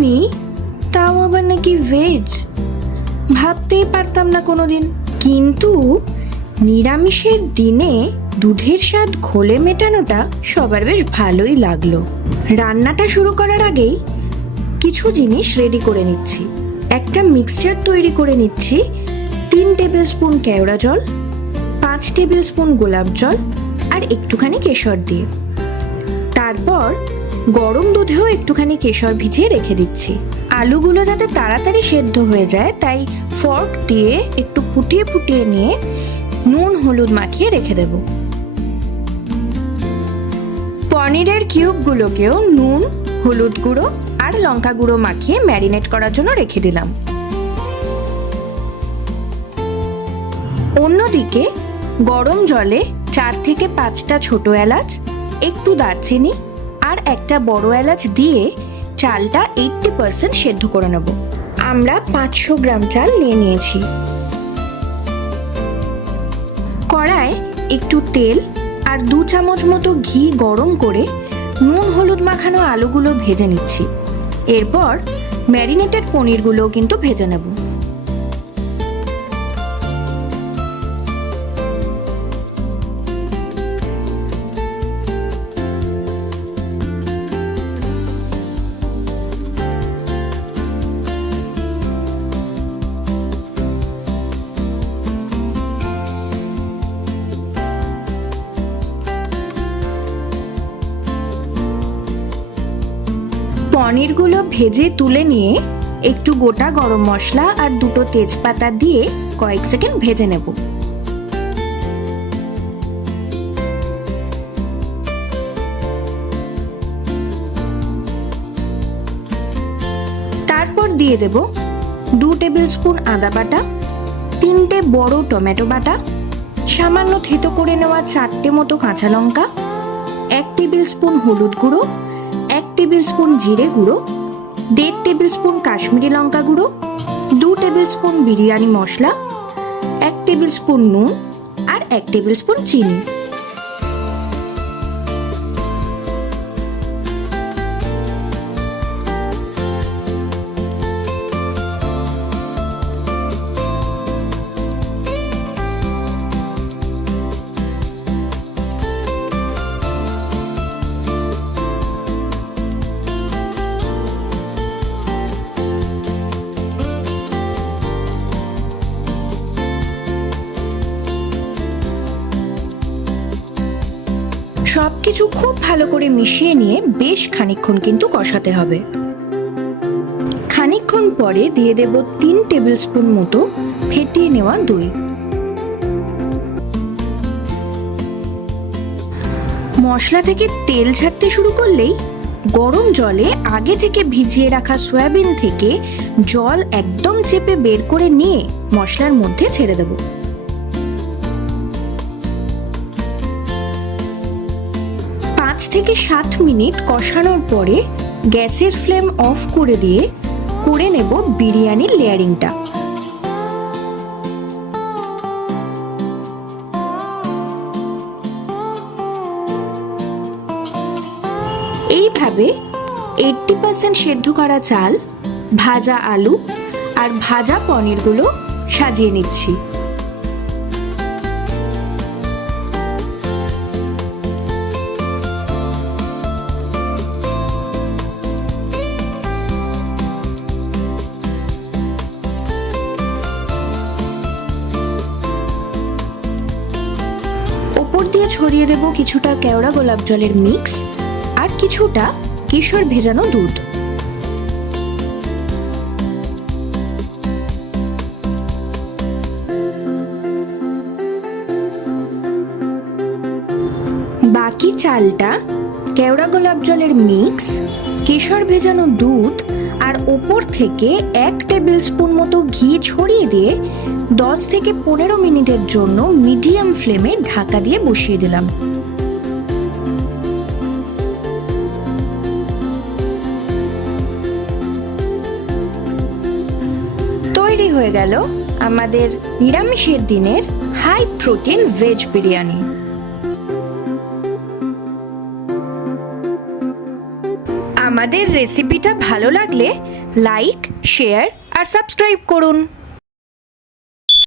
বিরিয়ানি, তাও আবার নাকি ভেজ। ভাবতেই পারতাম না কোনোদিন। কিন্তু নিরামিষের দিনে দুধের স্বাদ ঘোলে মেটানোটা সবার বেশ ভালোই লাগলো। রান্নাটা শুরু করার আগেই কিছু জিনিস রেডি করে নিচ্ছি। একটা মিক্সচার তৈরি করে নিচ্ছি 3 টেবিল স্পুন কেওড়া জল, 5 টেবিল স্পুন গোলাপ জল আর একটুখানি কেশর দিয়ে। তারপর গরম দুধেও একটুখানি কেশর ভিজিয়ে রেখে দিচ্ছি। আলুগুলো যাতে তাড়াতাড়ি সেদ্ধ হয়ে যায় তাই ফর্ক দিয়ে একটু ফুটিয়ে ফুটিয়ে নিয়ে নুন হলুদ মাখিয়ে রেখে দেব। পনিরের কিউবগুলোকেও নুন, হলুদ গুঁড়ো আর লঙ্কা গুঁড়ো মাখিয়ে ম্যারিনেট করার জন্য রেখে দিলাম। অন্যদিকে গরম জলে 4 থেকে 5টা ছোট এলাচ, একটু দারচিনি আর একটা বড় এলাচ দিয়ে চালটা 80% সেদ্ধ করে নেব। আমরা 500 গ্রাম চাল নিয়ে নিয়েছি। কড়ায় একটু তেল আর 2 চামচ মতো ঘি গরম করে নুন হলুদ মাখানো আলুগুলো ভেজে নিচ্ছি। এরপর ম্যারিনেটেড পনিরগুলোও কিন্তু ভেজে নেব। পনিরগুলো ভেজে তুলে নিয়ে একটু গোটা গরম মশলা আর 2টো তেজপাতা দিয়ে কয়েক সেকেন্ড ভেজে নেব। তারপর দিয়ে দেব 2 টেবিল স্পুন আদা বাটা, 3টে বড় টমেটো বাটা, সামান্য থেতো করে নেওয়া 4টে মতো কাঁচা লঙ্কা, 1 টেবিল স্পুন হলুদ গুঁড়ো, 1 টেবিল স্পুন জিরে গুঁড়ো, 1.5 টেবিল স্পুন কাশ্মীরি লঙ্কা গুঁড়ো, 2 টেবিল স্পুন বিরিয়ানি মশলা, 1 টেবিল স্পুন নুন আর 1 টেবিল স্পুন চিনি। সবকিছু খুব ভালো করে মিশিয়ে নিয়ে বেশ খানিকক্ষণ কিন্তু কষাতে হবে। খানিকক্ষণ পরে দিয়ে দেব 3 টেবিল স্পুন মতো ফেটিয়ে নেওয়া দই। মশলা থেকে তেল ছাড়তে শুরু করলেই গরম জলে আগে থেকে ভিজিয়ে রাখা সয়াবিন থেকে জল একদম চেপে বের করে নিয়ে মশলার মধ্যে ছেড়ে দেব। থেকে 7 মিনিট কষানোর পরে গ্যাসের ফ্লেম অফ করে দিয়ে করে নেব বিরিয়ানির লেয়ারিংটা। এইভাবে 80% সেদ্ধ করা চাল, ভাজা আলু আর ভাজা পনিরগুলো সাজিয়ে নিচ্ছি। ওপর দিয়ে ছড়িয়ে দেব কিছুটা কেওড়া গোলাপ জলের মিক্স আর কিছুটা কেশর ভেজানো দুধ। বাকি চালটা, কেওড়া গোলাপ জলের মিক্স, কেশর ভেজানো দুধ আর ওপর থেকে 1 টেবিল স্পুন মতো ঘি ছড়িয়ে দিয়ে 10 থেকে 15 মিনিটের জন্য মিডিয়াম ফ্লেমে ঢাকা দিয়ে বসিয়ে দিলাম। তৈরি হয়ে গেল আমাদের নিরামিষের দিনের হাই প্রোটিন ভেজ বিরিয়ানি। আমাদের রেসিপিটা ভালো লাগলে লাইক, শেয়ার আর সাবস্ক্রাইব করুন।